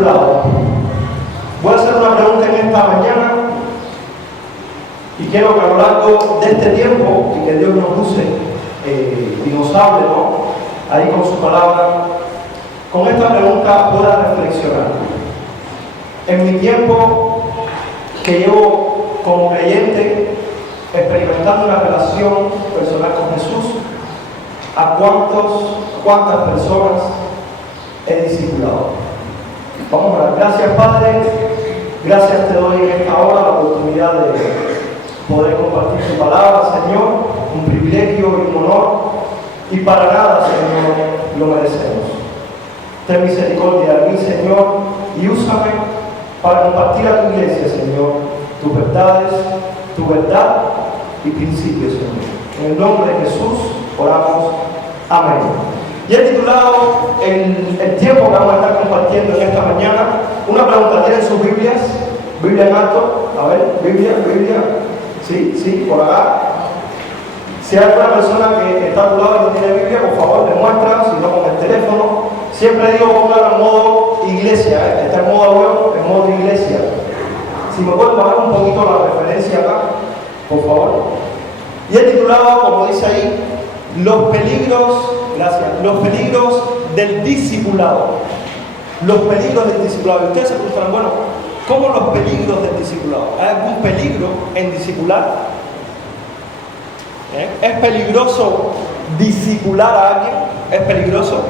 discipulado. Voy a hacer una pregunta en esta mañana y quiero que a lo largo de este tiempo y que Dios nos use y nos hable, ¿no?, ahí con su palabra, con esta pregunta pueda reflexionar. En mi tiempo que llevo como creyente experimentando una relación personal con Jesús, ¿a cuántas personas he discipulado? Vamos a orar. Gracias, Padre. Gracias te doy en esta hora la oportunidad de poder compartir tu palabra, Señor. Un privilegio y un honor. Y para nada, Señor, lo merecemos. Ten misericordia de mí, Señor, y úsame para compartir a tu iglesia, Señor, tus verdades, tu verdad y principios, Señor. En el nombre de Jesús oramos. Amén. Y he titulado el tiempo que vamos a estar compartiendo en esta mañana una pregunta. ¿Tienen sus Biblias? ¿Biblia en alto? A ver, Biblia. Sí, por acá. Si hay alguna persona que está a tu lado y no tiene Biblia, por favor, demuestra, si no con el teléfono. Siempre digo, póngalo en modo iglesia, está en modo web, en modo iglesia. Si me pueden bajar un poquito la referencia acá, por favor. Y he titulado, como dice ahí, los peligros del discipulado. Los peligros del discipulado. Y ustedes se preguntarán, bueno, ¿cómo los peligros del discipulado? ¿Hay algún peligro en discipular? ¿Es peligroso discipular a alguien? ¿Es peligroso?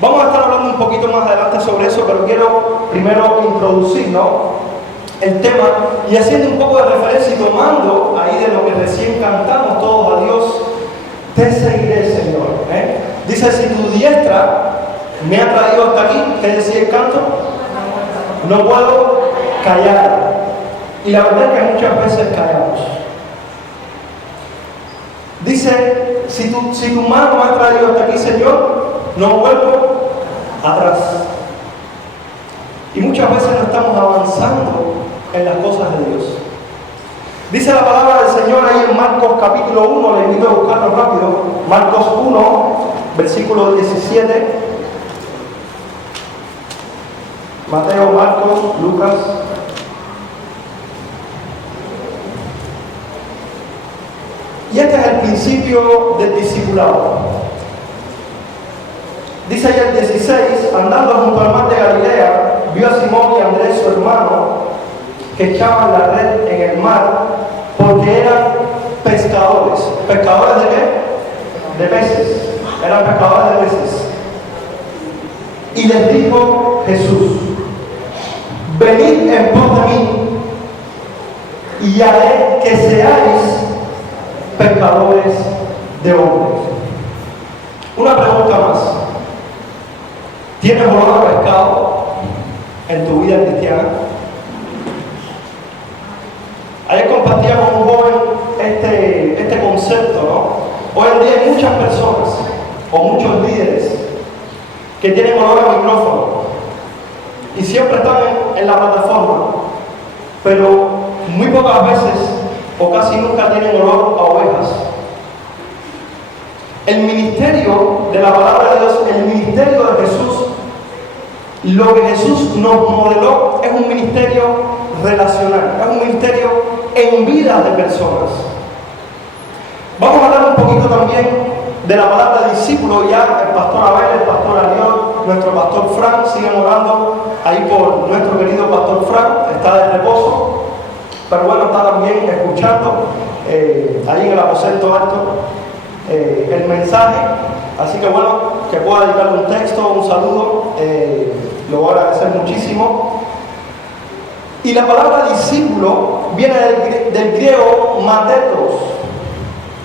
Vamos a estar hablando un poquito más adelante sobre eso, pero quiero primero introducir, ¿no?, el tema y haciendo un poco de referencia y tomando ahí de lo que recién cantamos todos a Dios. Te seguiré, Señor. Dice, si tu diestra me ha traído hasta aquí, ¿qué decía el canto? No puedo callar. Y la verdad es que muchas veces callamos. Dice, si tu mano me ha traído hasta aquí, Señor, no vuelvo atrás. Y muchas veces no estamos avanzando en las cosas de Dios. Dice la palabra del Señor ahí en Marcos capítulo 1, le invito a buscarlo rápido. Marcos 1, versículo 17. Mateo, Marcos, Lucas. Y este es el principio del discipulado. Dice ahí el 16, andando junto al mar de Galilea, vio a Simón y a Andrés, su hermano, que echaban la red en el mar, porque eran pescadores. ¿Pescadores de qué? De peces. Eran pescadores de peces. Y les dijo Jesús, venid en pos de mí, y haré que seáis pescadores de hombres. Una pregunta más. ¿Tienes olor a pescado en tu vida cristiana? Ayer compartía con un joven este concepto, ¿no? Hoy en día hay muchas personas o muchos líderes que tienen olor a micrófono y siempre están en la plataforma, pero muy pocas veces o casi nunca tienen olor a ovejas. El ministerio de la palabra de Dios, el ministerio de Jesús, lo que Jesús nos modeló es un ministerio relacional, es un ministerio en vida de personas. Vamos a hablar un poquito también de la palabra discípulo. Ya el pastor Abel, el pastor Ariel, nuestro pastor Frank siguen orando ahí por nuestro querido pastor Frank, está de reposo, pero bueno, está también escuchando ahí en el aposento alto el mensaje, así que bueno, que pueda dedicarle un texto, un saludo, lo voy a agradecer muchísimo. Y la palabra discípulo viene del griego matetos,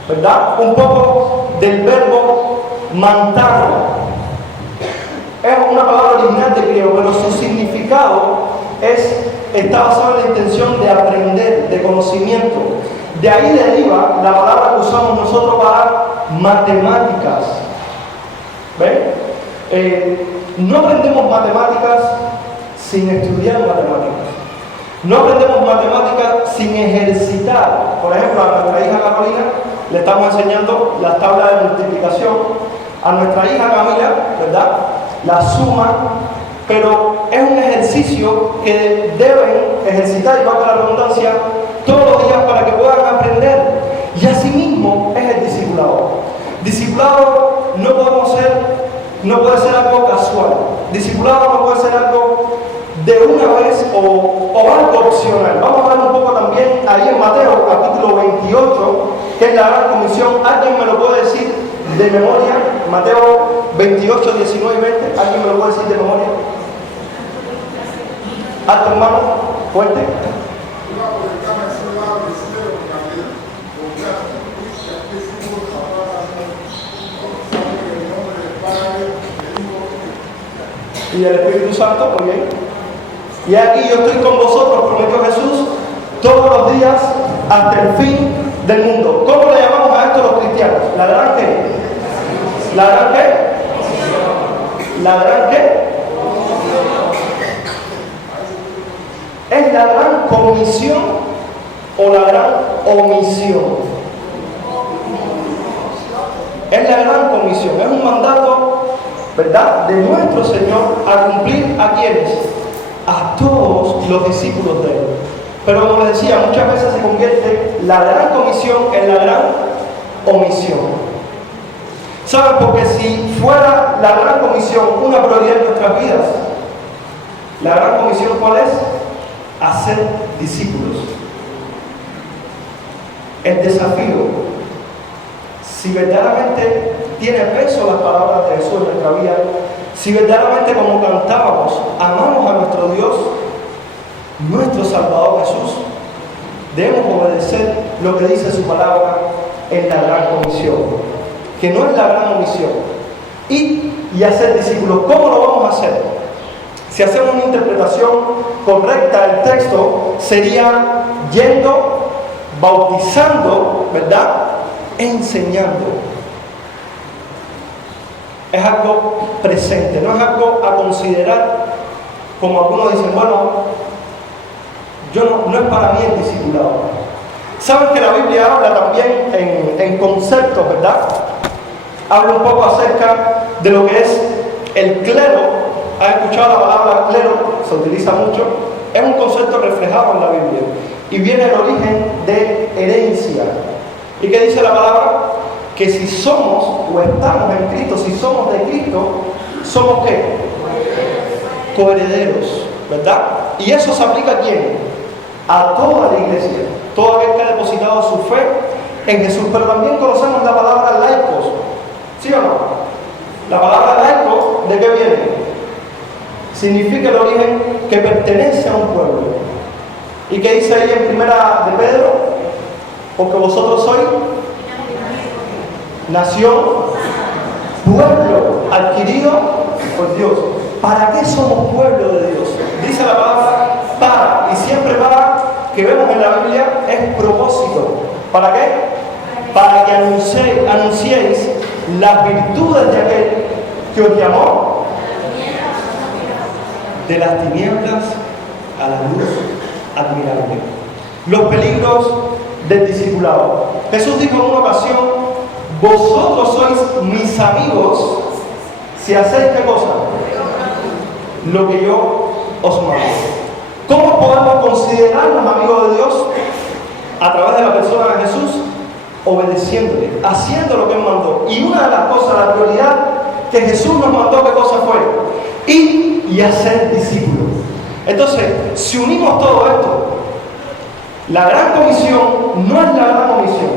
¿verdad? Un poco del verbo mantano. Es una palabra original de griego, pero su significado está basado en la intención de aprender, de conocimiento. De ahí deriva la palabra que usamos nosotros para matemáticas. ¿Ven? No aprendemos matemáticas sin estudiar matemáticas. No aprendemos matemáticas sin ejercitar. Por ejemplo, a nuestra hija Carolina le estamos enseñando las tablas de multiplicación. A nuestra hija Camila, ¿verdad?, la suma pero es un ejercicio que deben ejercitar, y valga la redundancia, todos los días para que puedan aprender. Y asimismo es el discipulado. Discipulado no puede ser algo casual. Discipulado no puede ser algo de una vez o algo opcional. Vamos a ver un poco también ahí en Mateo capítulo 28, que es la gran comisión. ¿Alguien me lo puede decir de memoria? Mateo 28, 19 y 20. ¿Alguien me lo puede decir de memoria? Alto, hermano, fuerte. Y el Espíritu Santo, muy bien. Y aquí yo estoy con vosotros, prometió Jesús, todos los días hasta el fin del mundo. ¿Cómo le llamamos a esto los cristianos? ¿La gran qué? ¿La gran qué? ¿La gran qué? ¿Es la gran comisión o la gran omisión? Es la gran comisión, es un mandato, ¿verdad?, de nuestro Señor a cumplir a quienes, a todos los discípulos de Él. Pero como les decía, muchas veces se convierte la gran comisión en la gran omisión. ¿Saben? Porque si fuera la gran comisión una prioridad en nuestras vidas, la gran comisión ¿cuál es? Hacer discípulos. El desafío, si verdaderamente tiene peso las palabras de Jesús en nuestra vida, si verdaderamente, como cantábamos, amamos a nuestro Dios, nuestro Salvador Jesús, debemos obedecer lo que dice su palabra en la gran comisión, que no es la gran omisión. Y hacer discípulos. ¿Cómo lo vamos a hacer? Si hacemos una interpretación correcta del texto, sería yendo, bautizando, ¿verdad?, enseñando. Es algo presente, no es algo a considerar, como algunos dicen, bueno, no es para mí el discipulado. Saben que la Biblia habla también en conceptos, ¿verdad? Habla un poco acerca de lo que es el clero. ¿Han escuchado la palabra clero? Se utiliza mucho. Es un concepto reflejado en la Biblia y viene del origen de herencia. ¿Y qué dice la palabra? Que si somos o estamos en Cristo, si somos de Cristo, ¿somos qué? Coherederos, ¿verdad? Y eso se aplica ¿a quién? A toda la iglesia, todo aquel que ha depositado su fe en Jesús. Pero también conocemos la palabra laicos, ¿sí o no? La palabra laico, ¿de qué viene? Significa el origen que pertenece a un pueblo. ¿Y qué dice ahí en primera de Pedro? Porque vosotros sois nación, pueblo adquirido por Dios. ¿Para qué somos pueblo de Dios? Dice la palabra para, y siempre para, que vemos en la Biblia, es propósito. ¿Para qué? Para que anunciéis las virtudes de aquel que os llamó de las tinieblas a la luz admirable. Los peligros del discipulado. Jesús dijo en una ocasión: vosotros sois mis amigos si hacéis ¿qué cosa? Lo que yo os mando. ¿Cómo podemos considerarnos amigos de Dios? A través de la persona de Jesús, obedeciéndole, haciendo lo que Él mandó. Y una de las cosas, la prioridad que Jesús nos mandó, ¿qué cosa fue? Ir y hacer discípulos. Entonces, si unimos todo esto, la gran comisión no es la gran omisión.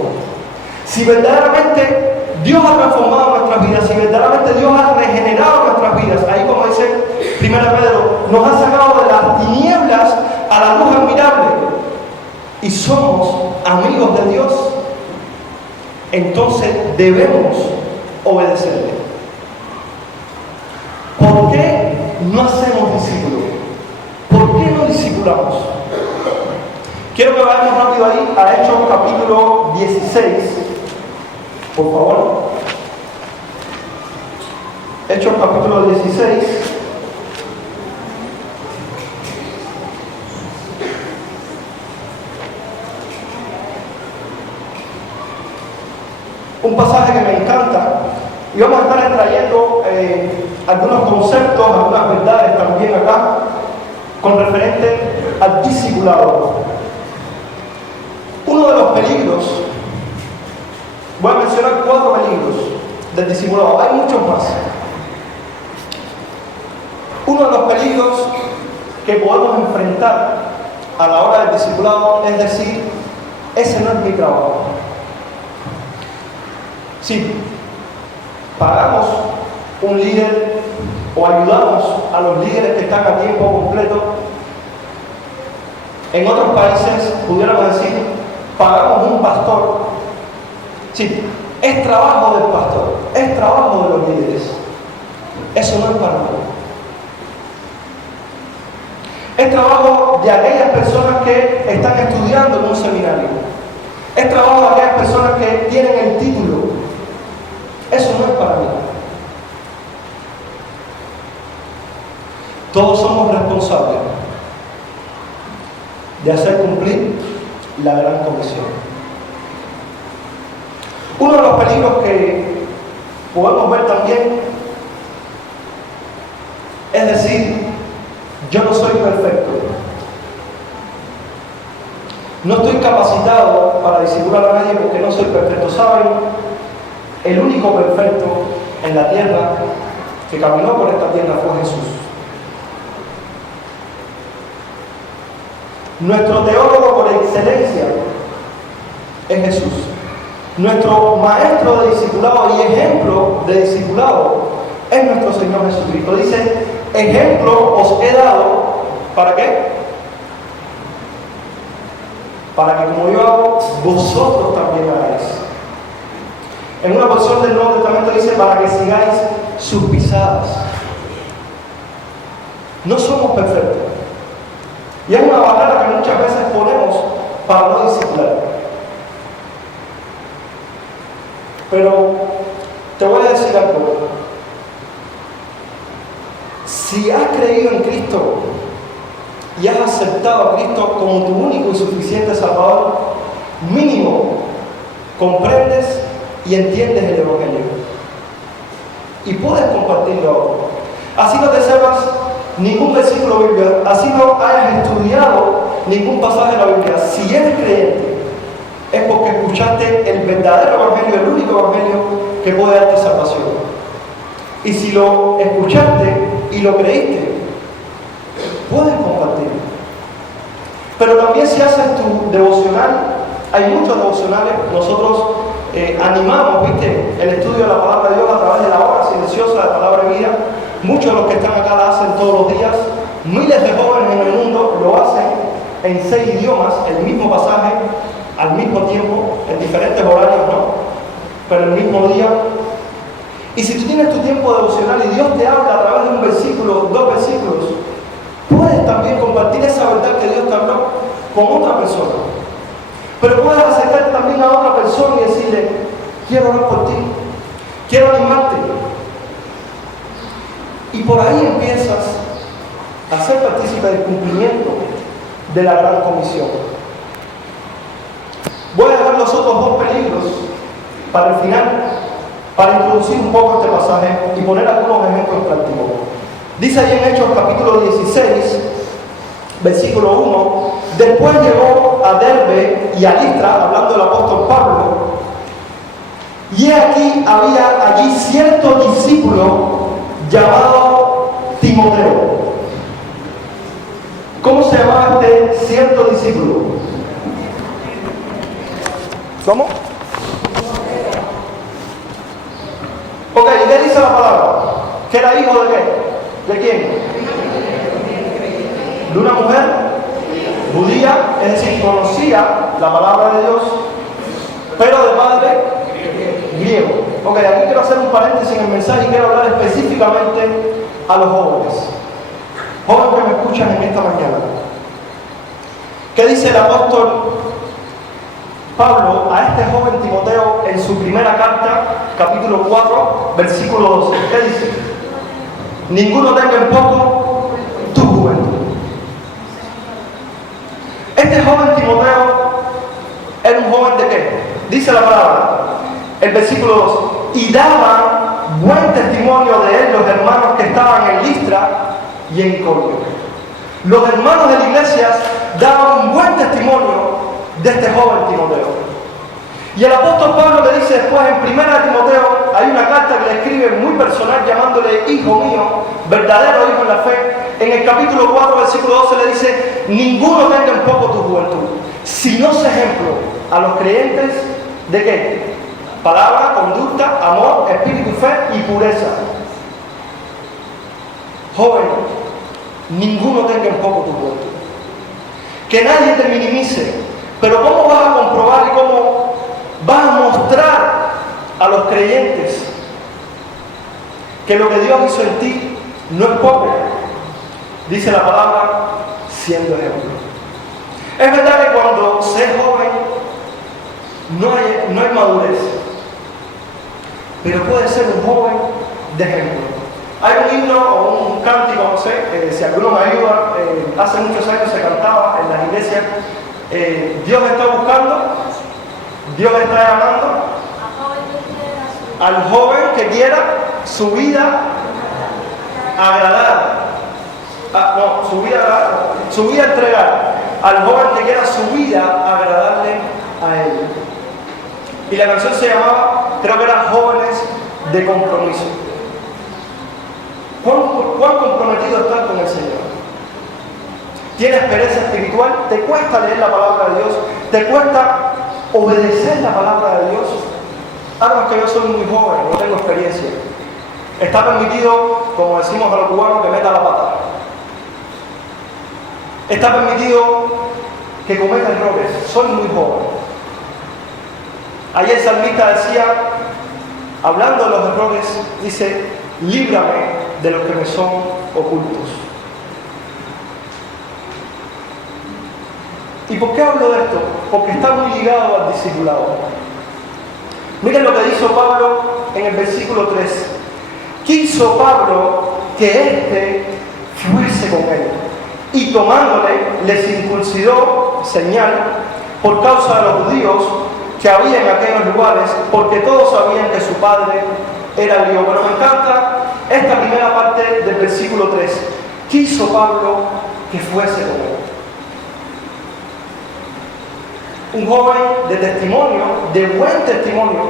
Si verdaderamente Dios ha transformado nuestras vidas, si verdaderamente Dios ha regenerado nuestras vidas, ahí como dice 1 Pedro, nos ha sacado de las tinieblas a la luz admirable y somos amigos de Dios, entonces debemos obedecerle. ¿Por qué no hacemos discípulos? ¿Por qué no discipulamos? Quiero que vayamos rápido ahí a Hechos capítulo 16, por favor. Hechos capítulo 16. Un pasaje que me encanta. Y vamos a estar extrayendo algunos conceptos, algunas verdades también con referente al discipulado. Uno de los peligros, voy a mencionar 4 peligros del discipulado, hay muchos más. Uno de los peligros que podemos enfrentar a la hora del discipulado es decir, ese no es mi trabajo. Si pagamos un líder o ayudamos a los líderes que están a tiempo completo, en otros países pudiéramos decir, pagamos un pastor. Sí, es trabajo del pastor, es trabajo de los líderes. Eso no es para mí. Es trabajo de aquellas personas que están estudiando en un seminario. Es trabajo de aquellas personas que tienen el título. Eso no es para mí. Todos somos responsables de hacer cumplir la gran comisión. Uno de los peligros que podemos ver también es decir, yo no soy perfecto. No estoy capacitado para discipular a nadie porque no soy perfecto. ¿Saben? El único perfecto en la tierra que caminó por esta tierra fue Jesús. Nuestro teólogo por excelencia es Jesús. Nuestro maestro de discipulado y ejemplo de discipulado es nuestro Señor Jesucristo. Dice, ejemplo os he dado, ¿para qué? Para que como yo hago, vosotros también hagáis. En una porción del Nuevo Testamento dice, para que sigáis sus pisadas. No somos perfectos. Y es una barrera que muchas veces ponemos para no discipular. Pero te voy a decir algo. Si has creído en Cristo y has aceptado a Cristo como tu único y suficiente Salvador, mínimo comprendes y entiendes el Evangelio. Y puedes compartirlo ahora. Así no te sepas ningún versículo de Biblia, así no hayas estudiado ningún pasaje de la Biblia. Si eres creyente, es porque escuchaste el verdadero Evangelio, el único Evangelio que puede darte salvación. Y si lo escuchaste y lo creíste, puedes compartirlo. Pero también si haces tu devocional, hay muchos devocionales, nosotros animamos, el estudio de la palabra de Dios a través de la hora silenciosa de la palabra de vida. Muchos de los que están acá la hacen todos los días. Miles de jóvenes en el mundo lo hacen en 6 idiomas, el mismo pasaje, al mismo tiempo, en diferentes horarios, ¿no? Pero el mismo día. Y si tú tienes tu tiempo devocional y Dios te habla a través de un versículo, 2 versículos, puedes también compartir esa verdad que Dios te habló con otra persona. Pero puedes acercarte también a otra persona y decirle, quiero orar por ti, quiero animarte. Y por ahí empiezas a ser partícipe del cumplimiento de la gran comisión. Voy a dejar los otros 2 peligros para el final, para introducir un poco este pasaje y poner algunos ejemplos prácticos. Dice ahí en Hechos capítulo 16, versículo 1, después llegó a Derbe y a Listra, hablando del apóstol Pablo, y aquí había allí cierto discípulo llamado Timoteo. ¿Cómo se llamaba este cierto discípulo? ¿Cómo? Ok, ¿y qué dice la palabra? ¿Que era hijo de qué? ¿De quién? De una mujer judía, es decir, conocía la palabra de Dios, pero de padre griego. Ok, aquí quiero hacer un paréntesis en el mensaje y quiero hablar específicamente a los jóvenes. Jóvenes que me escuchan en esta mañana. ¿Qué dice el apóstol Pablo a este joven Timoteo en su primera carta, capítulo 4, versículo 12? ¿Qué dice? Ninguno tenga en poco tu juventud. Este joven Timoteo era un joven de qué? Dice la palabra, el versículo 2, y daban buen testimonio de él los hermanos que estaban en Listra y en Iconio. Los hermanos de la iglesia daban un buen testimonio de este joven Timoteo. Y el apóstol Pablo le dice después en 1 Timoteo, hay una carta que le escribe muy personal llamándole hijo mío, verdadero hijo en la fe. En el capítulo 4, versículo 12 le dice, ninguno tenga en poco tu juventud, sino sé ejemplo a los creyentes de qué? Palabra, conducta, amor, espíritu y fe y pureza. Joven, ninguno tenga en poco tu juventud. Que nadie te minimice. Pero ¿cómo vas a comprobar y cómo vas a mostrar a los creyentes que lo que Dios hizo en ti no es poco? Dice la palabra, siendo ejemplo. Es verdad que cuando se es joven no hay madurez, pero puede ser un joven de ejemplo. Hay un himno o un cántico, no sé, si alguno me ayuda, hace muchos años se cantaba en las iglesias, Dios está buscando, Dios está llamando al joven que quiera su vida agradar. Su vida entregar. Al joven que quiera su vida agradarle a él. Y la canción se llamaba, creo que eran Jóvenes de Compromiso. ¿Cuán comprometido estás con el Señor? ¿Tienes pereza espiritual? ¿Te cuesta leer la palabra de Dios? ¿Te cuesta obedecer la palabra de Dios? Además que yo soy muy joven, no tengo experiencia. Está permitido, como decimos a los cubanos, que meta la pata. Está permitido que cometa errores. Soy muy joven. Ayer el salmista decía, hablando de los errores, dice, líbrame de los que me son ocultos. ¿Y por qué hablo de esto? Porque está muy ligado al discipulado. Miren lo que dijo Pablo en el versículo 3. Quiso Pablo que éste fuese con él, y tomándole, les circuncidó, señal, por causa de los judíos que había en aquellos lugares, porque todos sabían que su padre era judío. Pero me encanta esta primera parte del versículo 3. Quiso Pablo que fuese con él. Un joven de testimonio, de buen testimonio.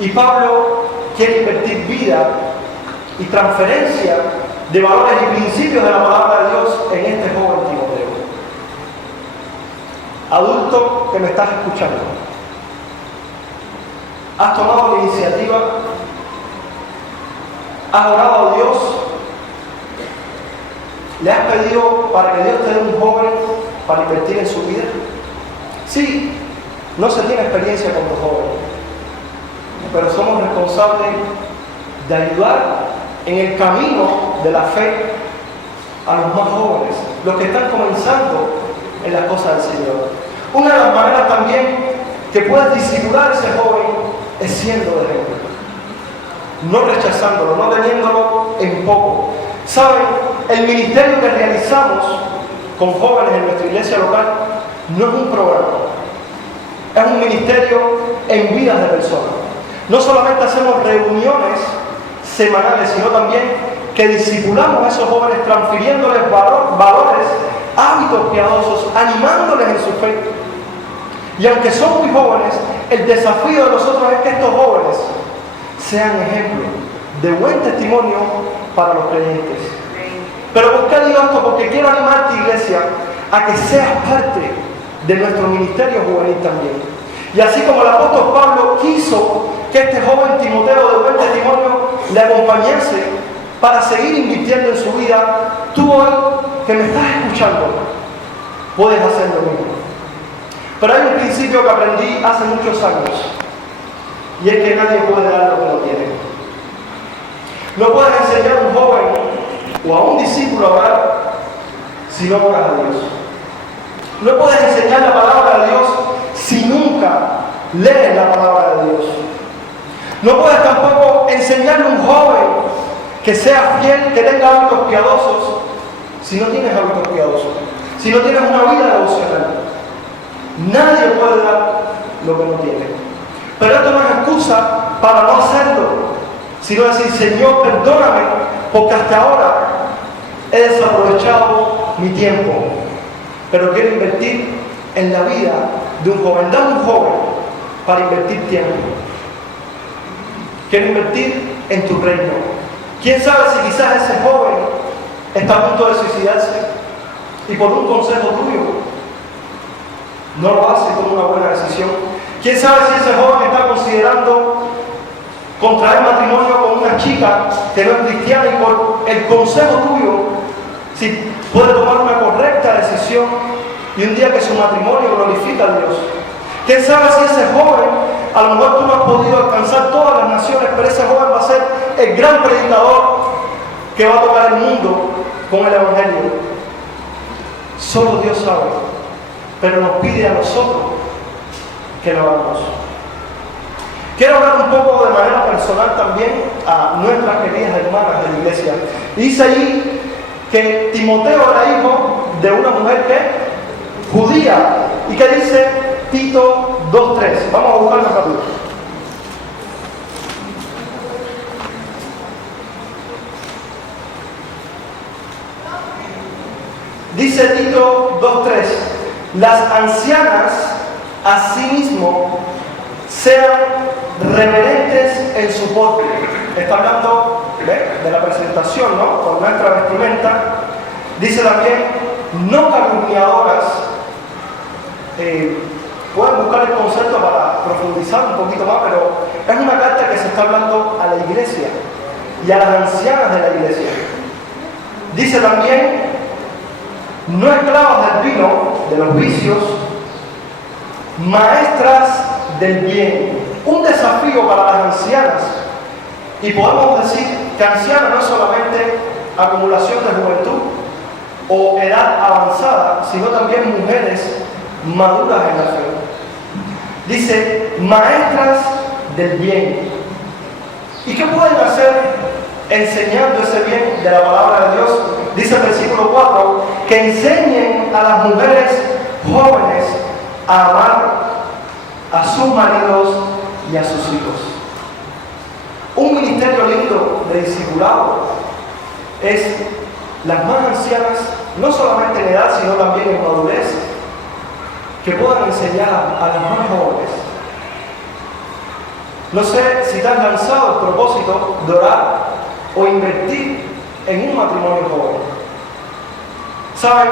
Y Pablo quiere invertir vida y transferencia de valores y principios de la palabra de Dios en este joven Timoteo. Adulto que me estás escuchando, ¿has tomado la iniciativa? ¿Has orado a Dios? ¿Le has pedido para que Dios te dé un joven para invertir en su vida? Sí, no se tiene experiencia con los jóvenes, pero somos responsables de ayudar en el camino de la fe a los más jóvenes, los que están comenzando en las cosas del Señor. Una de las maneras también que puedes disipular a ese joven es siendo de ejemplo, no rechazándolo, no teniéndolo en poco. ¿Saben? El ministerio que realizamos con jóvenes en nuestra iglesia local no es un programa, es un ministerio en vidas de personas. No solamente hacemos reuniones semanales, sino también que discipulamos a esos jóvenes transfiriéndoles valores, hábitos piadosos, animándoles en su fe. Y aunque son muy jóvenes, el desafío de nosotros es que estos jóvenes sean ejemplos de buen testimonio para los creyentes. Pero ¿por qué digo esto? Porque quiero animarte, iglesia, a que seas parte de nuestro ministerio juvenil también. Y así como el apóstol Pablo quiso que este joven Timoteo de buen testimonio le acompañase para seguir invirtiendo en su vida, tú hoy que me estás escuchando puedes hacer lo mismo. Pero hay un principio que aprendí hace muchos años, y es que nadie puede dar lo que no tiene. No puedes enseñar a un joven o a un discípulo a orar si no oras a Dios. No puedes enseñar la palabra de Dios si nunca lees la palabra de Dios. No puedes tampoco enseñarle a un joven que sea fiel, que tenga hábitos piadosos, si no tienes hábitos piadosos, si no tienes una vida devocional. Nadie puede dar lo que no tiene. Pero esto no es excusa para no hacerlo, sino decir, Señor, perdóname, porque hasta ahora he desaprovechado mi tiempo, pero quiero invertir en la vida de un joven. Dame un joven para invertir tiempo. Quiero invertir en tu reino. ¿Quién sabe si quizás ese joven está a punto de suicidarse y por un consejo tuyo no lo hace como una buena decisión? ¿Quién sabe si ese joven está considerando contraer matrimonio con una chica que no es cristiana y por el consejo tuyo, si puede tomar una correcta decisión y un día que su matrimonio glorifica a Dios? ¿Quién sabe si ese joven, a lo mejor tú no has podido alcanzar todas las naciones, pero ese joven va a ser el gran predicador que va a tocar el mundo con el Evangelio? Solo Dios sabe, pero nos pide a nosotros que lo hagamos. Quiero hablar un poco de manera personal también a nuestras queridas hermanas de la iglesia. Dice ahí que Timoteo era hijo de una mujer que judía. ¿Y qué dice Tito 2:3? Vamos a buscarlo rápido. Dice Tito 2:3: las ancianas asimismo sean reverentes en su porte. Está hablando de la presentación, ¿no? Con nuestra vestimenta. Dice también, no calumniadoras. Pueden buscar el concepto para profundizar un poquito más, pero es una carta que se está hablando a la iglesia y a las ancianas de la iglesia. Dice también, no esclavas del vino, de los vicios, maestras del bien. Un desafío para las ancianas. Y podemos decir que anciana no es solamente acumulación de juventud o edad avanzada, sino también mujeres maduras en la fe. Dice, maestras del bien. ¿Y qué pueden hacer enseñando ese bien de la palabra de Dios? Dice el versículo 4, que enseñen a las mujeres jóvenes a amar a sus maridos y a sus hijos. Un ministerio lindo de discipulado es las más ancianas, no solamente en edad, sino también en madurez, que puedan enseñar a las más jóvenes. No sé si te has lanzado el propósito de orar o invertir en un matrimonio joven. Saben,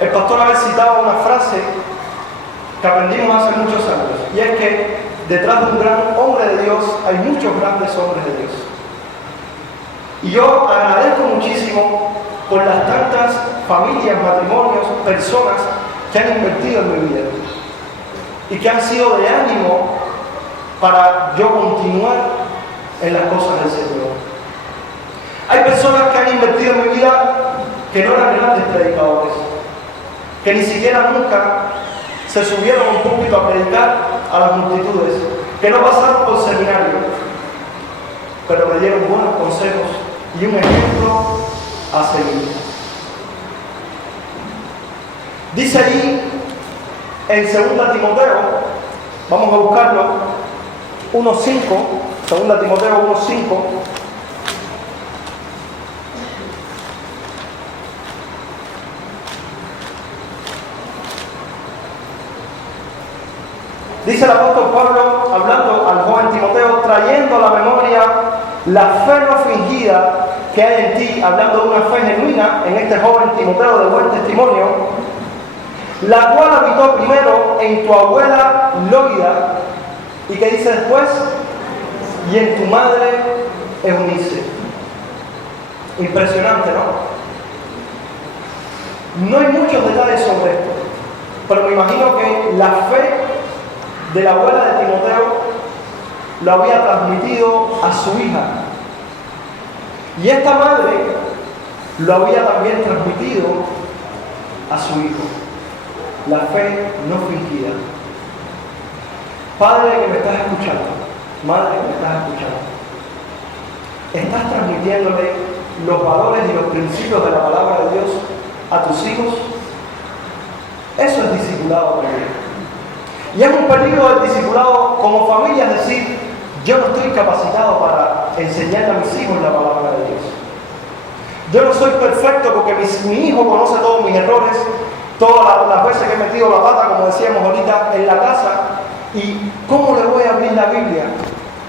el pastor había citado una frase que aprendimos hace muchos años, y es que detrás de un gran hombre de Dios hay muchos grandes hombres de Dios. Y yo agradezco muchísimo por las tantas familias, matrimonios, personas que han invertido en mi vida y que han sido de ánimo para yo continuar en las cosas del Señor. Hay personas que han invertido en mi vida que no eran grandes predicadores, que ni siquiera nunca se subieron a un púlpito a predicar a las multitudes, que no pasaron por seminario, pero me dieron buenos consejos y un ejemplo a seguir. Dice allí en 2 Timoteo, vamos a buscarlo, 1:5, 2 Timoteo 1:5. Dice el apóstol Pablo, hablando al joven Timoteo, trayendo a la memoria la fe no fingida que hay en ti, hablando de una fe genuina en este joven Timoteo de buen testimonio, la cual habitó primero en tu abuela Loida, y que dice después, y en tu madre Eunice. Impresionante, ¿no? No hay muchos detalles sobre esto, pero me imagino que la fe de la abuela de Timoteo lo había transmitido a su hija, y esta madre lo había también transmitido a su hijo. La fe no fingida. Padre que me estás escuchando, madre que me estás escuchando, ¿estás transmitiéndole los valores y los principios de la palabra de Dios a tus hijos? Eso es discipulado también. Y es un peligro del discipulado como familia decir, yo no estoy capacitado para enseñarle a mis hijos la palabra de Dios. Yo no soy perfecto porque mi hijo conoce todos mis errores, todas las veces que he metido la pata, como decíamos ahorita, en la casa. ¿Y cómo le voy a abrir la Biblia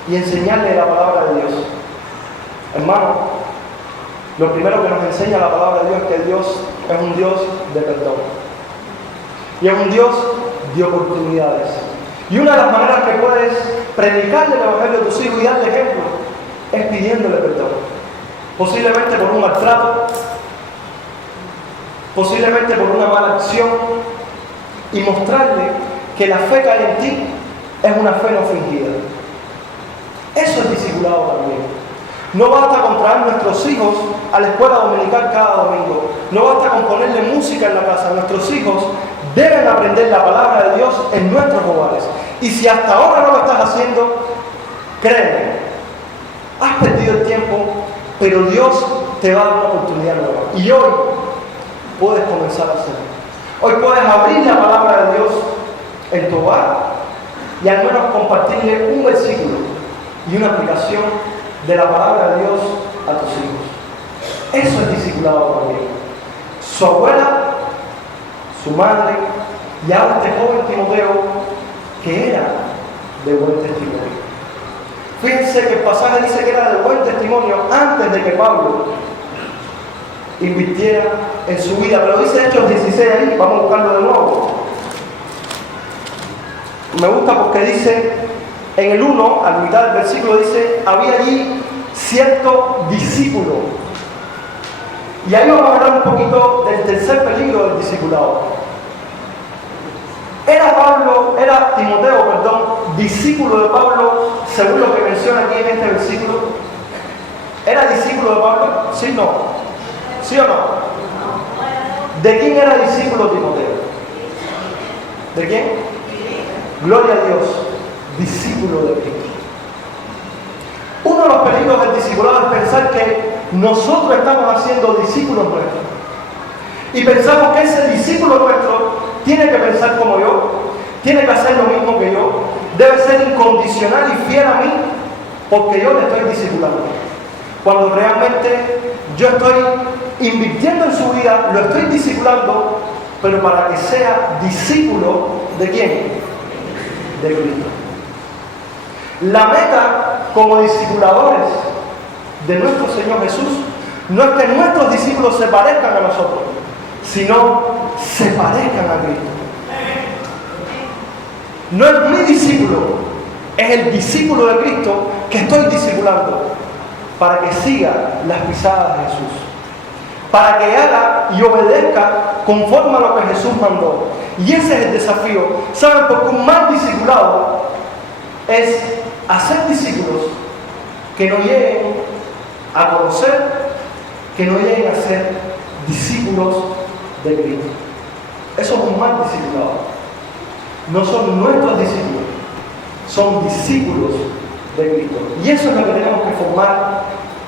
y enseñarle la palabra de Dios? Hermano, lo primero que nos enseña la palabra de Dios es que Dios es un Dios de perdón. Y es un Dios de oportunidades. Y una de las maneras que puedes predicarle el evangelio a tus hijos y darle ejemplo es pidiéndole perdón. Posiblemente por un maltrato, posiblemente por una mala acción, y mostrarle que la fe que hay en ti es una fe no fingida. Eso es discipulado también. No basta con traer nuestros hijos a la escuela dominical cada domingo. No basta con ponerle música en la casa. Nuestros hijos deben aprender la palabra de Dios en nuestros hogares. Y si hasta ahora no lo estás haciendo, créeme, has perdido el tiempo, pero Dios te va a dar una oportunidad nueva. Y hoy puedes comenzar a hacerlo. Hoy puedes abrir la palabra de Dios en tu hogar y al menos compartirle un versículo y una aplicación de la palabra de Dios a tus hijos. Eso es discipulado también. Su abuela, su madre y ahora este joven Timoteo, que era de buen testimonio. Fíjense que el pasaje dice que era de buen testimonio antes de que Pablo invirtiera en su vida, pero dice Hechos 16 ahí, vamos a buscarlo de nuevo. Me gusta porque dice en el 1, a la mitad del versículo dice, había allí cierto discípulo. Y ahí vamos a hablar un poquito del tercer peligro del discipulado. Era Timoteo, discípulo de Pablo, según lo que menciona aquí en este versículo. ¿Era discípulo de Pablo? ¿Sí o no? ¿Sí o no? ¿De quién era discípulo Timoteo? ¿De quién? Gloria a Dios, discípulo de Cristo. Uno de los peligros del discipulado es pensar que nosotros estamos haciendo discípulos nuestros. Y pensamos que ese discípulo nuestro tiene que pensar como yo, tiene que hacer lo mismo que yo, debe ser incondicional y fiel a mí, porque yo le estoy discipulando. Cuando realmente yo estoy invirtiendo en su vida, lo estoy discipulando, pero para que sea discípulo ¿de quién? De Cristo. La meta como discipuladores de nuestro Señor Jesús no es que nuestros discípulos se parezcan a nosotros, sino se parezcan a Cristo. No es mi discípulo, es el discípulo de Cristo que estoy discipulando para que siga las pisadas de Jesús, para que haga y obedezca conforme a lo que Jesús mandó. Y ese es el desafío. ¿Saben? Porque un mal discipulado es hacer discípulos que no lleguen a conocer, que no lleguen a ser discípulos de Cristo. Eso es un mal discipulado. No son nuestros discípulos, son discípulos de Cristo. Y eso es lo que tenemos que formar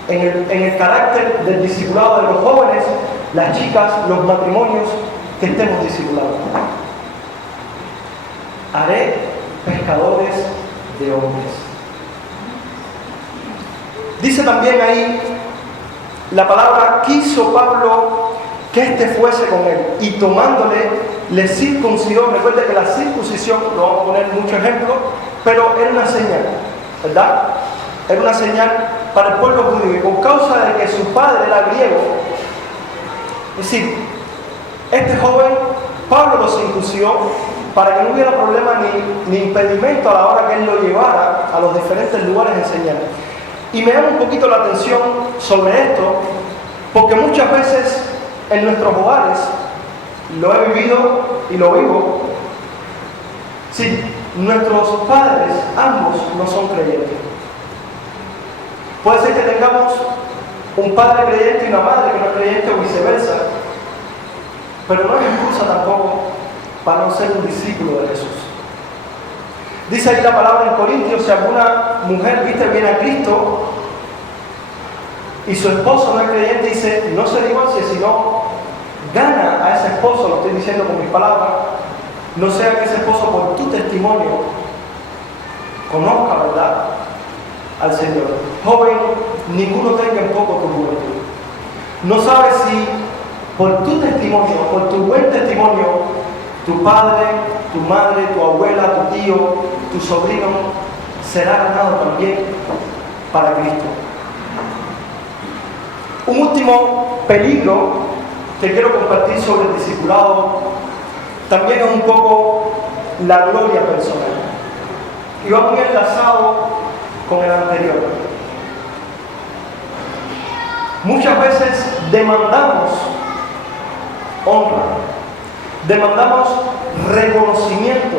en el carácter del discipulado de los jóvenes, las chicas, los matrimonios que estemos discipulando. Haré pescadores de hombres. Dice también ahí la palabra, quiso Pablo que éste fuese con él, y tomándole le circuncidó. Recuerde que la circuncisión, lo vamos a poner muchos ejemplos, pero era una señal, ¿verdad? Era una señal para el pueblo judío, y por causa de que su padre era griego, es decir, este joven, Pablo lo circuncidó para que no hubiera problema ni impedimento a la hora que él lo llevara a los diferentes lugares a enseñar. Y me llama un poquito la atención sobre esto, porque muchas veces en nuestros hogares, lo he vivido y lo vivo, sí, nuestros padres, ambos, no son creyentes. Puede ser que tengamos un padre creyente y una madre que no es creyente o viceversa, pero no es excusa tampoco para no ser un discípulo de Jesús. Dice ahí la palabra en Corintios, si alguna mujer, viene a Cristo y su esposo no es creyente, dice, no se divorcie, sino gana a ese esposo, lo estoy diciendo con mis palabras, no sea que ese esposo por tu testimonio conozca, ¿verdad?, al Señor. Joven, ninguno tenga en poco tu juventud. No sabes si por tu testimonio, por tu buen testimonio, tu padre, tu madre, tu abuela, tu tío, tu sobrino será ganado también para Cristo. Un último peligro que quiero compartir sobre el discipulado también es un poco la gloria personal. Y va muy enlazado con el anterior. Muchas veces demandamos honra, demandamos reconocimiento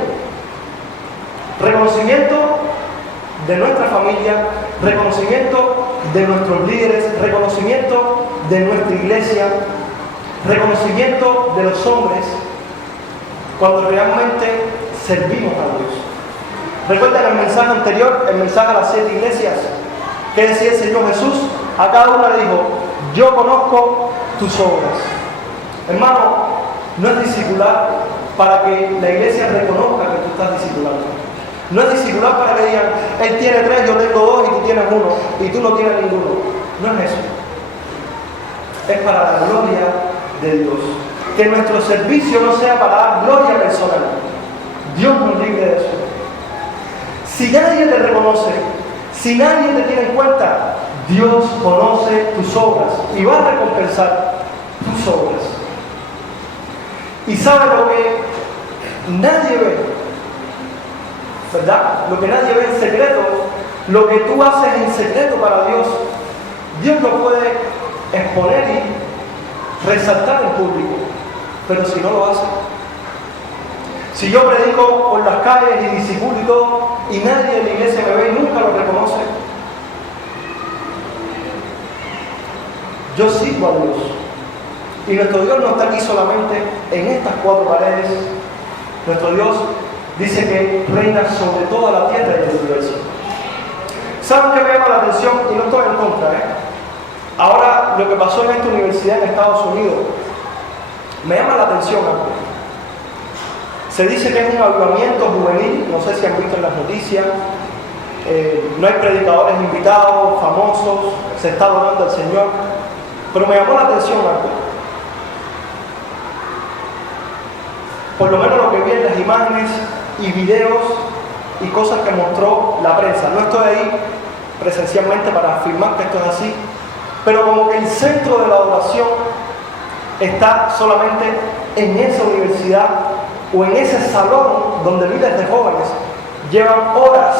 de nuestra familia, reconocimiento de nuestros líderes, reconocimiento de nuestra iglesia, reconocimiento de los hombres, cuando realmente servimos a Dios. Recuerden el mensaje anterior, el mensaje a las 7 iglesias, que decía el Señor Jesús, a cada una le dijo: yo conozco tus obras. Hermano, no es discipular para que la iglesia reconozca que tú estás discipulando. No es discipular para que digan: él tiene 3, yo tengo 2 y tú tienes 1 y tú no tienes ninguno. No es eso. Es para la gloria de Dios. Que nuestro servicio no sea para dar gloria personal. Dios nos libre de eso. Si nadie te reconoce, si nadie te tiene en cuenta, Dios conoce tus obras y va a recompensar tus obras. Y sabe lo que nadie ve, ¿verdad? Lo que nadie ve en secreto, lo que tú haces en secreto para Dios, Dios lo puede exponer y resaltar en público. Pero si no lo hace, si yo predico por las calles y discipulo y todo, y nadie en la iglesia me ve y nunca lo reconoce, yo sirvo a Dios. Y nuestro Dios no está aquí solamente en estas 4 paredes. Nuestro Dios dice que reina sobre toda la tierra y el universo. ¿Saben qué me llama la atención? Y no estoy en contra, Ahora, lo que pasó en esta universidad en Estados Unidos, me llama la atención algo. Se dice que es un avivamiento juvenil, no sé si han visto en las noticias, no hay predicadores invitados, famosos, se está adorando al Señor, pero me llamó la atención algo. Por lo menos lo que vi en las imágenes y videos y cosas que mostró la prensa. No estoy ahí presencialmente para afirmar que esto es así, pero como que el centro de la adoración está solamente en esa universidad o en ese salón donde miles de jóvenes llevan horas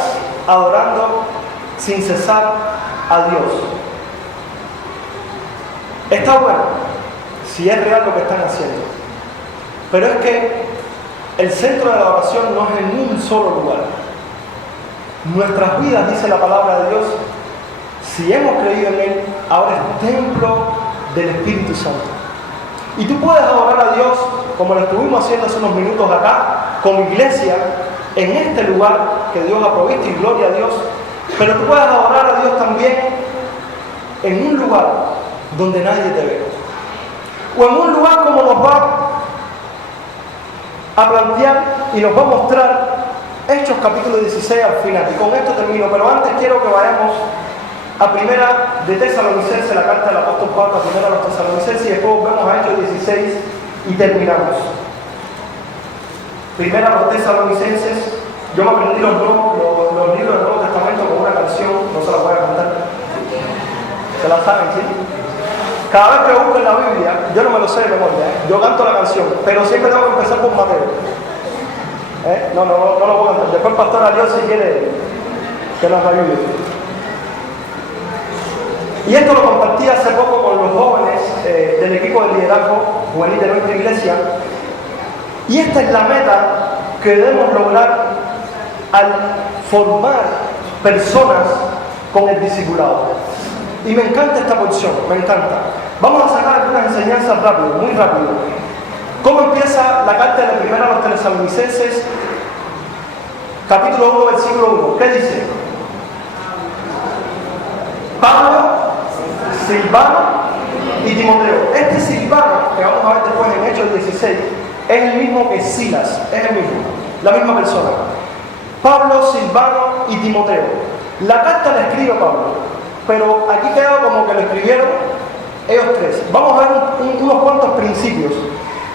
adorando sin cesar a Dios. Está bueno si es real lo que están haciendo, pero es que el centro de la adoración no es en un solo lugar. Nuestras vidas, dice la palabra de Dios, si hemos creído en Él, ahora es templo del Espíritu Santo. Y tú puedes adorar a Dios como lo estuvimos haciendo hace unos minutos acá, como iglesia, en este lugar que Dios ha provisto, y gloria a Dios. Pero tú puedes adorar a Dios también en un lugar donde nadie te ve. O en un lugar como nos va a plantear y nos va a mostrar Hechos capítulo 16 al final. Y con esto termino, pero antes quiero que vayamos a primera de Tesalonicenses, la carta del apóstol Pablo a primera de los Tesalonicenses, y después vamos a Hechos 16 y terminamos. Primera de los Tesalonicenses, yo me aprendí los libros del Nuevo Testamento con una canción, no se la voy a cantar. ¿Se la saben, sí? Cada vez que busco en la Biblia, yo no me lo sé de memoria, yo canto la canción, pero siempre tengo que empezar con Mateo. No lo puedo cantar. Después el pastor Ariel, si quiere, que nos ayude. Y esto lo compartí hace poco con los jóvenes del equipo de liderazgo juvenil de nuestra iglesia. Y esta es la meta que debemos lograr al formar personas con el discipulado. Y me encanta esta porción, me encanta. Vamos a sacar algunas enseñanzas rápido, muy rápido. ¿Cómo empieza la carta de primera a los Tesalonicenses? Capítulo 1, versículo 1. ¿Qué dice? Pablo, Silvano y Timoteo. Este Silvano, que vamos a ver después en Hechos 16, es el mismo que Silas, es el mismo, la misma persona. Pablo, Silvano y Timoteo. La carta la escribe Pablo, pero aquí queda como que lo escribieron ellos tres. Vamos a ver unos cuantos principios.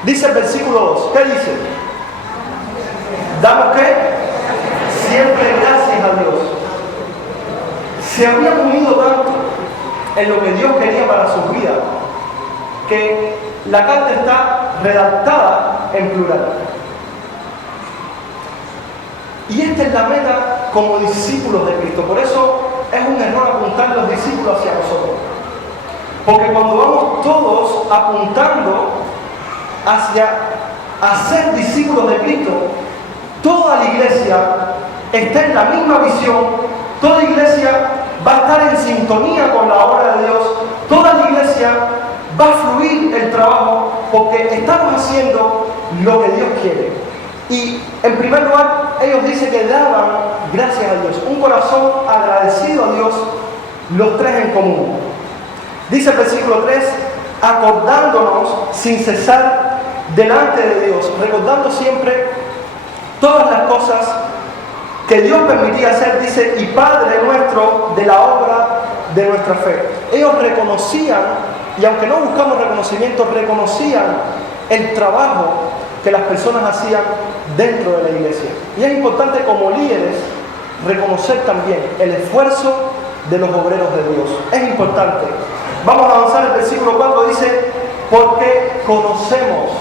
Dice el versículo 2, ¿qué dice? ¿Damos qué? Siempre gracias a Dios. Se habían unido tanto en lo que Dios quería para sus vidas, que la carta está redactada en plural. Y esta es la meta como discípulos de Cristo. Por eso es un error apuntar los discípulos hacia nosotros. Porque cuando vamos todos apuntando hacia ser discípulos de Cristo, toda la iglesia está en la misma visión, toda la iglesia va a estar en sintonía con la obra de Dios, toda la iglesia va a fluir el trabajo porque estamos haciendo lo que Dios quiere. Y en primer lugar, ellos dicen que daban gracias a Dios, un corazón agradecido a Dios, los tres en común. Dice el versículo 3, acordándonos sin cesar delante de Dios, recordando siempre todas las cosas que Dios permitía hacer, dice, y Padre nuestro de la obra de nuestra fe. Ellos reconocían, y aunque no buscamos reconocimiento, reconocían el trabajo que las personas hacían dentro de la iglesia. Y es importante como líderes reconocer también el esfuerzo de los obreros de Dios. Es importante. Vamos a avanzar el versículo 4, dice, porque conocemos.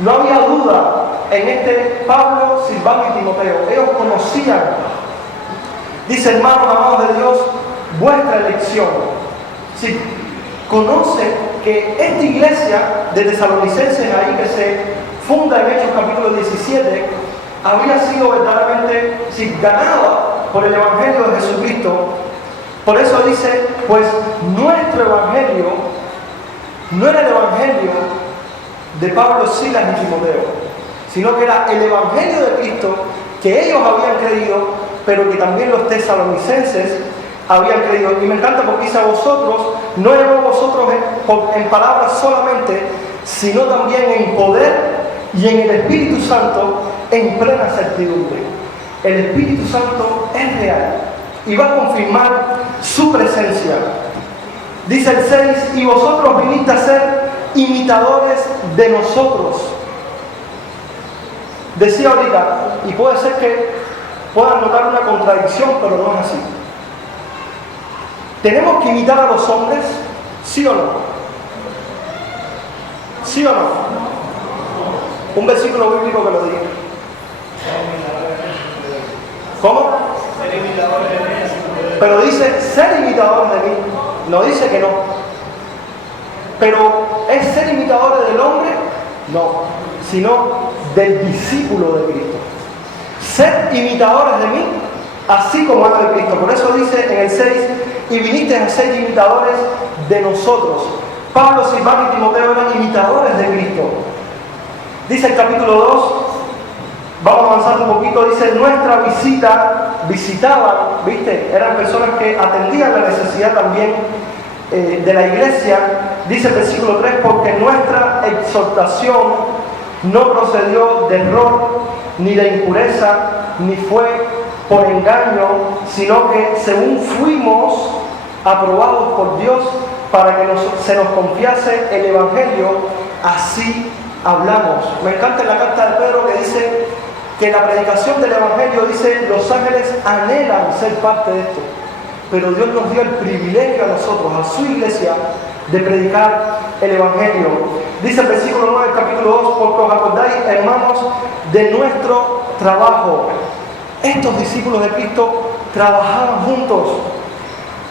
No había duda en este Pablo, Silvano y Timoteo. Ellos conocían. Dice, hermanos amados de Dios, vuestra elección. Sí, conocen que esta iglesia de Tesalonicenses ahí que se funda en Hechos capítulo 17, había sido verdaderamente ganada por el Evangelio de Jesucristo. Por eso dice, pues nuestro Evangelio no era el Evangelio de Pablo, Silas y Timoteo, sino que era el Evangelio de Cristo que ellos habían creído, pero que también los tesalonicenses habían creído. Y me encanta porque dice a vosotros, no éramos vosotros en palabras solamente, sino también en poder y en el Espíritu Santo en plena certidumbre. El Espíritu Santo es real y va a confirmar su presencia. Dice el 6, y vosotros viniste a ser imitadores de nosotros. Decía ahorita, y puede ser que puedan notar una contradicción, pero no es así. ¿Tenemos que imitar a los hombres? ¿Sí o no? ¿Sí o no? Un versículo bíblico que lo diga. ¿Cómo? Pero dice ser imitador de mí. No dice que no. Pero ¿es ser imitadores del hombre? No, sino del discípulo de Cristo. Ser imitadores de mí, así como era de Cristo. Por eso dice en el 6, y viniste a ser imitadores de nosotros. Pablo, Silvano y Timoteo eran imitadores de Cristo. Dice el capítulo 2, vamos avanzando un poquito, dice, nuestra visitaban, ¿viste? Eran personas que atendían la necesidad también de la iglesia. Dice el versículo 3, porque nuestra exhortación no procedió de error, ni de impureza, ni fue por engaño, sino que según fuimos aprobados por Dios para que se nos confiase el Evangelio, así hablamos. Me encanta la carta de Pedro que dice que la predicación del Evangelio, dice, los ángeles anhelan ser parte de esto, pero Dios nos dio el privilegio a nosotros, a su iglesia, de predicar el Evangelio. Dice el versículo 9 del capítulo 2, porque os acordáis, hermanos, de nuestro trabajo. Estos discípulos de Cristo trabajaban juntos.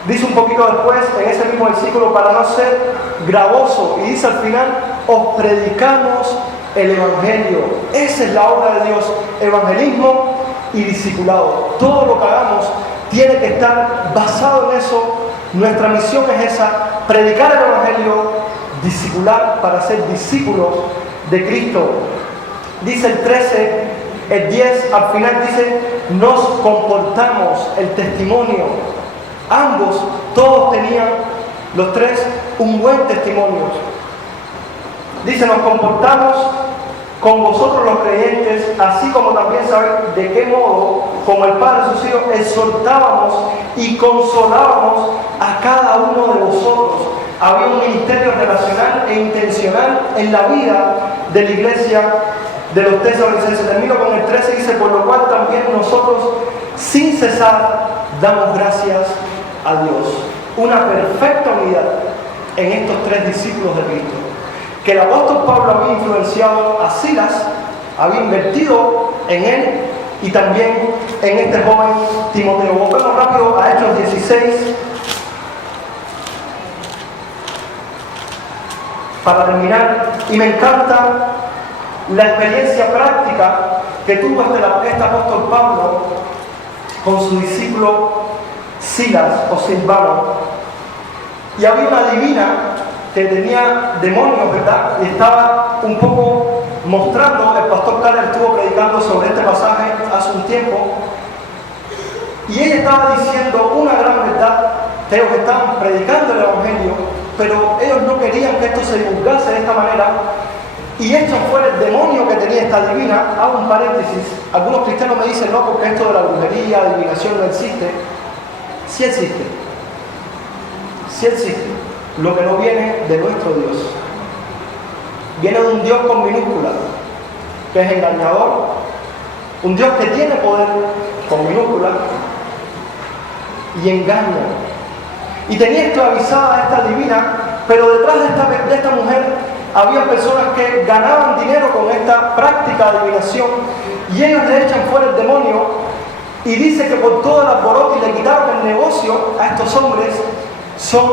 Dice un poquito después, en ese mismo versículo, para no ser gravoso, y dice al final, os predicamos el Evangelio. Esa es la obra de Dios, evangelismo y discipulado. Todo lo que hagamos tiene que estar basado en eso. Nuestra misión es esa, predicar el Evangelio, discipular para ser discípulos de Cristo. Dice el 13, el 10, al final dice, nos comportamos, el testimonio. Ambos, todos tenían, los tres, un buen testimonio. Dice, nos comportamos con vosotros los creyentes, así como también sabéis de qué modo, como el Padre sus hijos, exhortábamos y consolábamos a cada uno de vosotros. había un ministerio relacional e intencional en la vida de la iglesia de los tesalonicenses. Termino con el 13, dice: por lo cual también nosotros sin cesar damos gracias a Dios. Una perfecta unidad en estos tres discípulos de Cristo, que el apóstol Pablo había influenciado a Silas, había invertido en él y también en este joven Timoteo. Volvemos rápido a Hechos 16 para terminar. Y me encanta la experiencia práctica que tuvo este apóstol Pablo con su discípulo Silas o Silvano. Y había una divina que tenía demonios, ¿verdad? Y estaba un poco mostrando, el pastor Carlos estuvo predicando sobre este pasaje hace un tiempo, y ella estaba diciendo una gran verdad, que ellos estaban predicando el Evangelio, pero ellos no querían que esto se divulgase de esta manera, y echan fuera el demonio que tenía esta divina. Hago un paréntesis: algunos cristianos me dicen, no, porque esto de la brujería, adivinación no existe. Sí existe. Sí existe. Lo que no viene de nuestro Dios. Viene de un Dios con minúscula, que es engañador. Un Dios que tiene poder con minúscula y engaña. Y tenía esclavizada a esta divina, pero detrás de esta mujer había personas que ganaban dinero con esta práctica de adivinación, y ellos le echan fuera el demonio, y dice que por todo el alboroto y le quitaron el negocio a estos hombres, son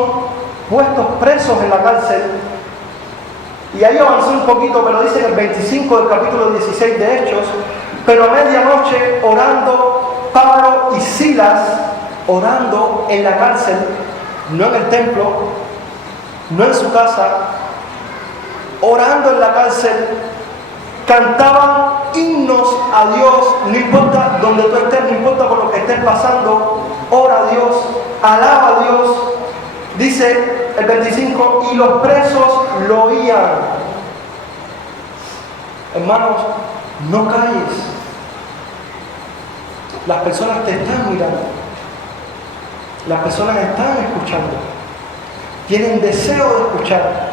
puestos presos en la cárcel. Y ahí avancé un poquito, pero dice en el 25 del capítulo 16 de Hechos: pero a medianoche, orando Pablo y Silas, orando en la cárcel, no en el templo, no en su casa, orando en la cárcel, cantaban himnos a Dios. No importa donde tú estés, no importa por lo que estés pasando, ora a Dios, alaba a Dios. Dice el 25: y los presos lo oían. Hermanos, no calles. Las personas te están mirando. Las personas están escuchando. Tienen deseo de escuchar.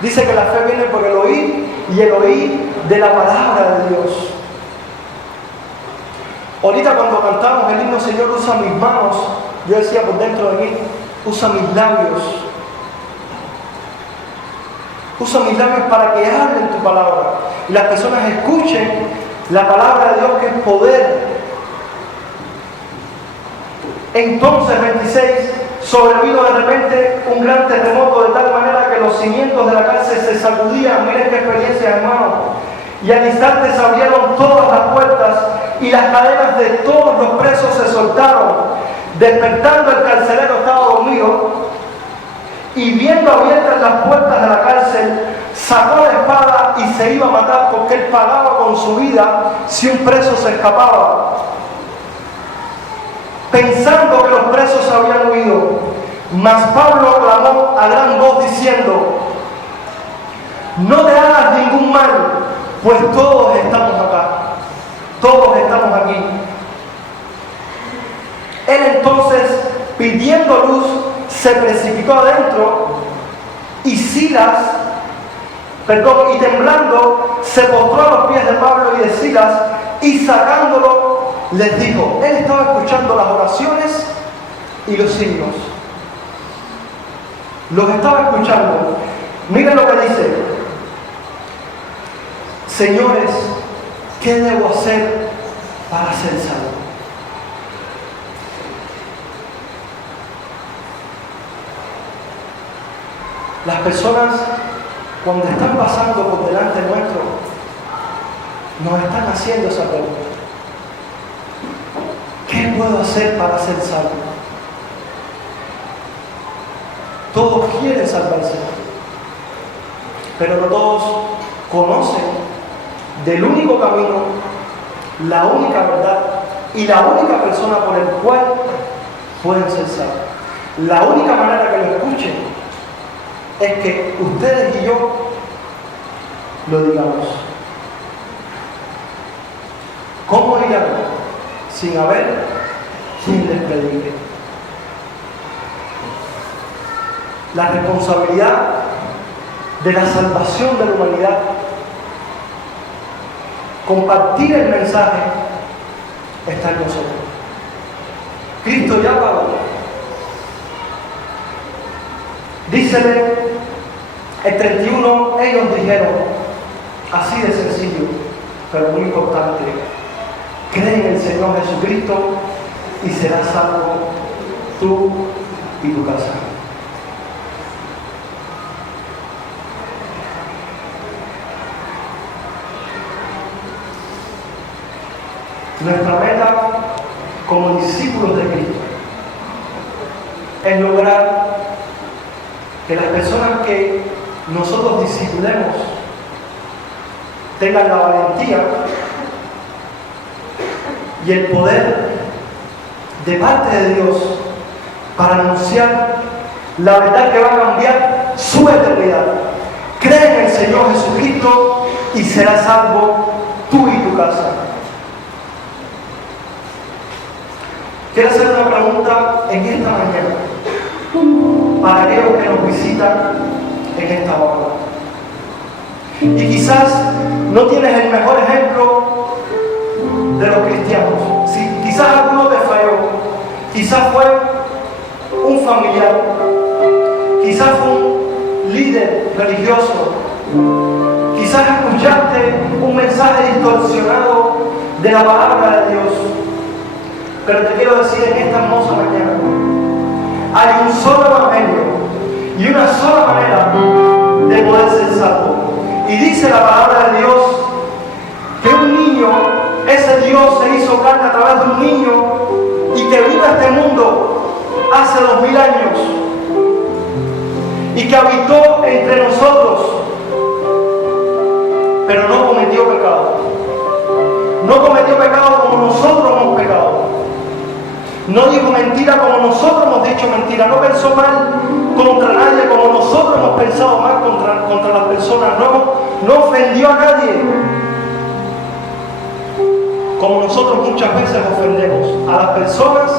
Dice que la fe viene por el oír, y el oír de la palabra de Dios. Ahorita cuando cantamos el himno Señor usa mis manos, yo decía por dentro de mí, usa mis labios. Usa mis labios para que hablen tu palabra y las personas escuchen la palabra de Dios, que es poder. Entonces, 26, sobrevino de repente un gran terremoto, de tal manera que los cimientos de la cárcel se sacudían. Miren qué experiencia, hermano. Y al instante se abrieron todas las puertas y las cadenas de todos los presos se soltaron. Despertando, el carcelero estaba dormido, y viendo abiertas las puertas de la cárcel, sacó la espada y se iba a matar, porque él pagaba con su vida si un preso se escapaba, pensando que los presos habían huido. Mas Pablo clamó a gran voz diciendo: no te hagas ningún mal, pues todos estamos acá, todos estamos aquí. Él entonces, pidiendo luz, se precipitó adentro, y temblando, se postró a los pies de Pablo y de Silas, y sacándolo, les dijo. Él estaba escuchando las oraciones y los signos. Los estaba escuchando. Miren lo que dice: señores, ¿qué debo hacer para ser salvo? Las personas, cuando están pasando por delante nuestro, nos están haciendo esa pregunta: ¿qué puedo hacer para ser salvo? Todos quieren salvarse, pero no todos conocen del único camino, la única verdad y la única persona por el cual pueden ser salvos. La única manera que lo escuchen es que ustedes y yo lo digamos. ¿Cómo irán sin haber quien les predique? la responsabilidad de la salvación de la humanidad. Compartir el mensaje está en nosotros. Cristo ya pagó. Dícele el 31, ellos dijeron, así de sencillo, pero muy importante, cree en el Señor Jesucristo y serás salvo tú y tu casa. Nuestra meta como discípulos de Cristo es lograr que las personas que nosotros discipulemos tengan la valentía y el poder de parte de Dios para anunciar la verdad que va a cambiar su eternidad. Cree en el Señor Jesucristo y serás salvo tú y tu casa. Quiero hacer una pregunta en esta mañana para aquellos que nos visitan en esta hora. Y quizás no tienes el mejor ejemplo de los cristianos. Si quizás alguno te falló, quizás fue un familiar, quizás fue un líder religioso, quizás escuchaste un mensaje distorsionado de la palabra de Dios. Pero te quiero decir en esta hermosa mañana, hay un solo evangelio y una sola manera de poder ser salvo. Y dice la palabra de Dios que un niño, ese Dios se hizo carne a través de un niño y que vino a este mundo hace 2000 años y que habitó entre nosotros, pero no cometió pecado. No cometió pecado como nosotros hemos pecado. No dijo mentira como nosotros hemos dicho mentira. No pensó mal contra nadie como nosotros hemos pensado mal contra las personas. No ofendió a nadie como nosotros muchas veces ofendemos a las personas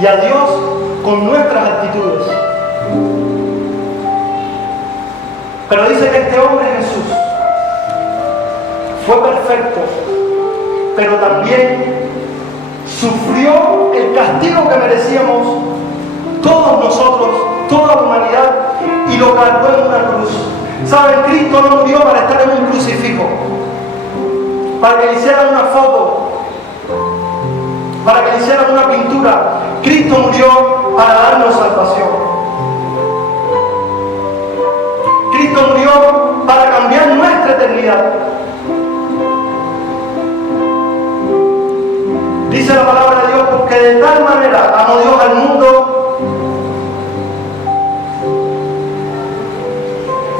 y a Dios con nuestras actitudes. Pero dice que este hombre Jesús fue perfecto, pero también sufrió el castigo que merecíamos todos nosotros, toda la humanidad, y lo cargó en una cruz. ¿Saben? Cristo no murió para estar en un crucifijo, para que le hicieran una foto, para que le hicieran una pintura. Cristo murió para darnos salvación. Cristo murió para cambiar nuestra eternidad. Dice la palabra de Dios, porque de tal manera amó Dios al mundo.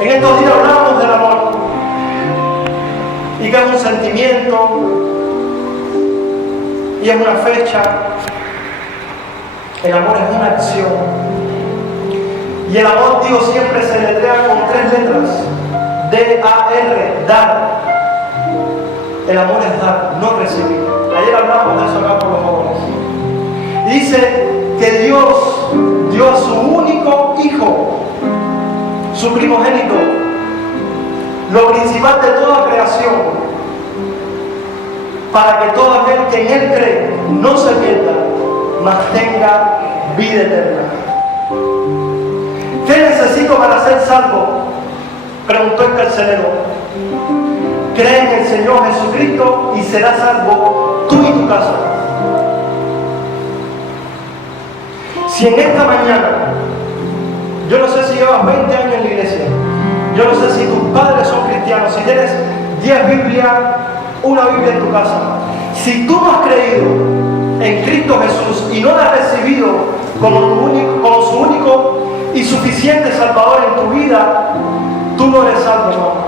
En estos días hablamos del amor y que es un sentimiento y es una fecha. El amor es una acción y el amor, Dios, siempre se letrea con 3 letras: D-A-R, dar. El amor es dar, no recibir. Ayer hablamos de eso acá por los jóvenes. Y dice que Dios dio a su único hijo, su primogénito, lo principal de toda creación, para que todo aquel que en Él cree no se pierda, mas tenga vida eterna. ¿Qué necesito para ser salvo?, preguntó el carcelero. Cree en el Señor Jesucristo y serás salvo tú y tu casa. Si en esta mañana, yo no sé si llevas 20 años en la iglesia, yo no sé si tus padres son cristianos, si tienes 10 Biblias, una Biblia en tu casa, si tú no has creído en Cristo Jesús y no la has recibido como su único y suficiente Salvador en tu vida, tú no eres salvo, no.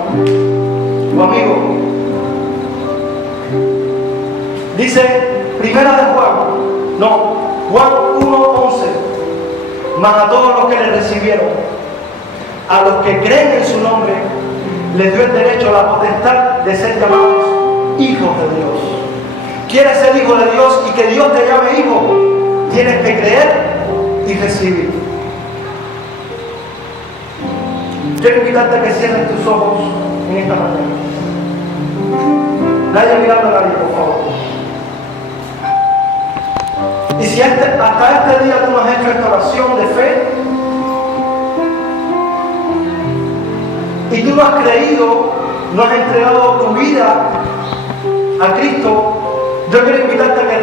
Tu amigo. Dice primera de Juan 1:11, mas a todos los que le recibieron, a los que creen en su nombre, les dio el derecho, la potestad de ser llamados hijos de Dios. ¿Quieres ser hijo de Dios y que Dios te llame hijo? Tienes que creer y recibir. Quiero invitarte a que cierres tus ojos en esta mañana. Nadie mirando a nadie, por favor. Y si hasta este día tú no has hecho esta oración de fe, y tú no has creído, no has entregado tu vida a Cristo, yo quiero invitarte a que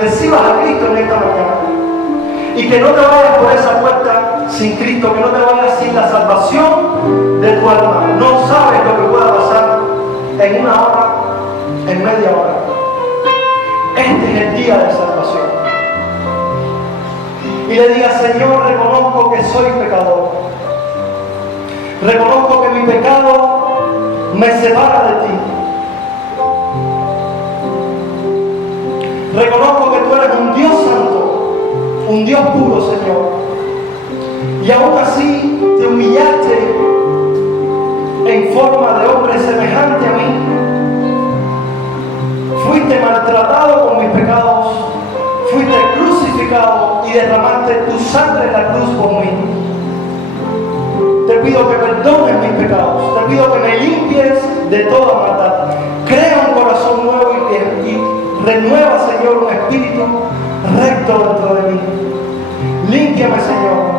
recibas a Cristo en esta mañana. Y que no te vayas por esa puerta sin Cristo, que no te vayas sin la salvación de tu alma. No sabes lo que pueda pasar en una hora, en media hora. Este es el día de salvación. Y le diga: Señor, reconozco que soy pecador. Reconozco que mi pecado me separa de ti. Reconozco que tú eres un Dios santo, un Dios puro, Señor. Y aún así te humillaste en forma de hombre semejante a mí. Fuiste maltratado con mis pecados, fuiste crucificado y derramaste tu sangre en la cruz por mí. Te pido que perdones mis pecados, te pido que me limpies de toda maldad. Crea un corazón nuevo y renueva, Señor, un espíritu recto dentro de mí. Límpiame, Señor.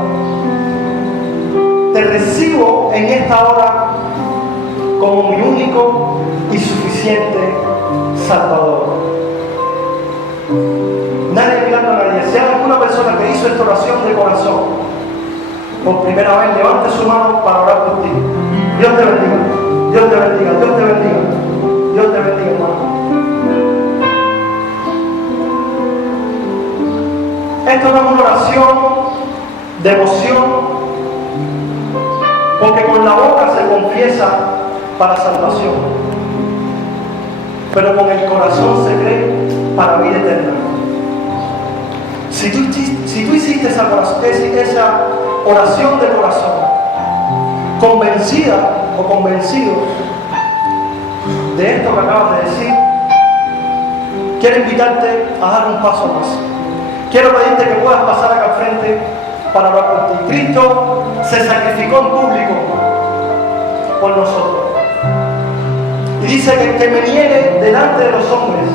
Te recibo en esta hora como mi único y suficiente Salvador. Nadie mirando a nadie. Si hay alguna persona que hizo esta oración de corazón por primera vez, levante su mano para orar por ti. Dios te bendiga, Dios te bendiga, Dios te bendiga, Dios te bendiga, hermano. Esto no es una oración de emoción, porque con la boca se confiesa para salvación, pero con el corazón se cree para vida eterna. Si tú hiciste esa oración de corazón, convencida o convencido de esto que acabas de decir, quiero invitarte a dar un paso más. Quiero pedirte que puedas pasar acá al frente para orar por ti. Cristo se sacrificó en público por nosotros. Y dice que el que me niegue delante de los hombres,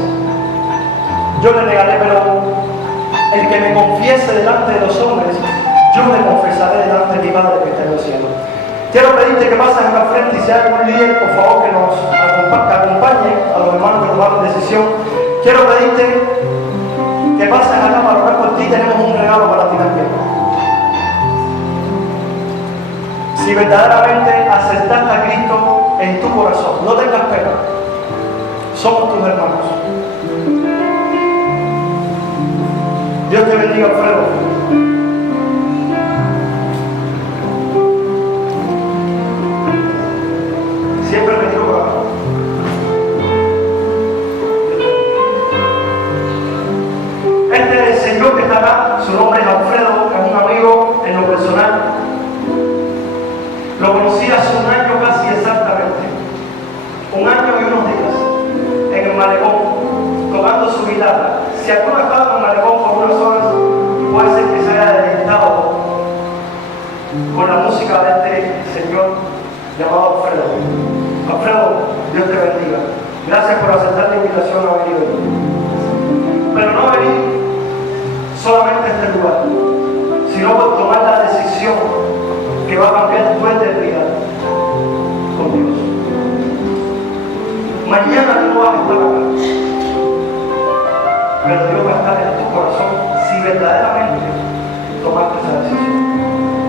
yo le negaré, pero el que me confiese delante de los hombres, yo me confesaré delante de mi Padre que está en los cielos. Quiero pedirte que pases acá al frente, y si hay algún líder, por favor, que nos acompañe a los hermanos que tomaron decisión. Quiero pedirte que pases acá para orar por ti. Tenemos un regalo para ti también. Si verdaderamente aceptaste a Cristo en tu corazón, no tengas pena, somos tus hermanos. Dios te bendiga, Alfredo. Siempre me digo para abajo. Este señor que está acá, su nombre es Alfredo, es un amigo en lo personal. Lo conocí hace un año casi exactamente. Un año y unos días. En el malecón, tocando su guitarra. Si alguno ha estado en el malecón por unas horas, puede ser que se haya deleitado con la música de este señor llamado Alfredo. Alfredo, Dios te bendiga. Gracias por aceptar la invitación a venir hoy. Pero no venir solamente a este lugar, sino por tomar la decisión que va a cambiar tu eternidad con Dios. Mañana tú no vas a estar acá, pero Dios va a estar en tu corazón si verdaderamente tomaste esa decisión.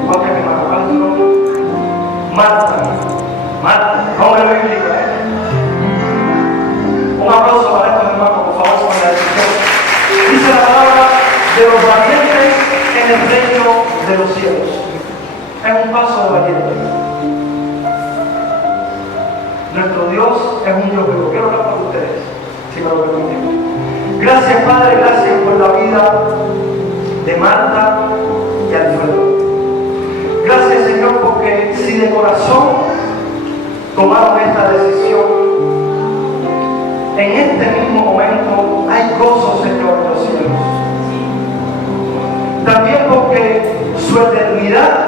Igual que mi hermano, ¿cuál es tu nombre? Marta, nombre bíblico, Un aplauso para estos hermanos, por favor, con la decisión. Dice la palabra: de los valientes en el reino de los cielos. Es un paso de valiente. Nuestro Dios es un Dios vivo. Quiero hablar con ustedes, si me lo permiten. Gracias, Padre, gracias por la vida de Marta y Alfredo. Gracias, Señor, porque si de corazón tomaron esta decisión, en este mismo momento hay gozo, Señor, en los cielos. También porque su eternidad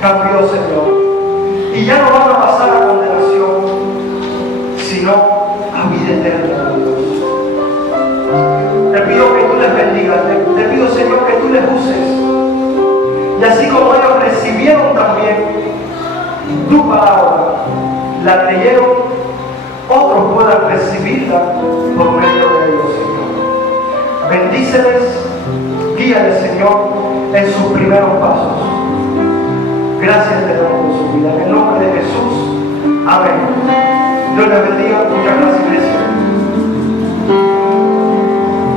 cambió, Señor. Y ya no van a pasar a condenación, sino a vida eterna, Dios. Te pido que tú les bendigas, te pido, Señor, que tú les uses. Y así como ellos recibieron también tu palabra, la creyeron, otros puedan recibirla por medio de ellos, Señor. Bendíceles, guíales, Señor, en sus primeros pasos. Gracias te damos por su vida. En el nombre de Jesús. Amén. Dios les bendiga. Muchas gracias, iglesia.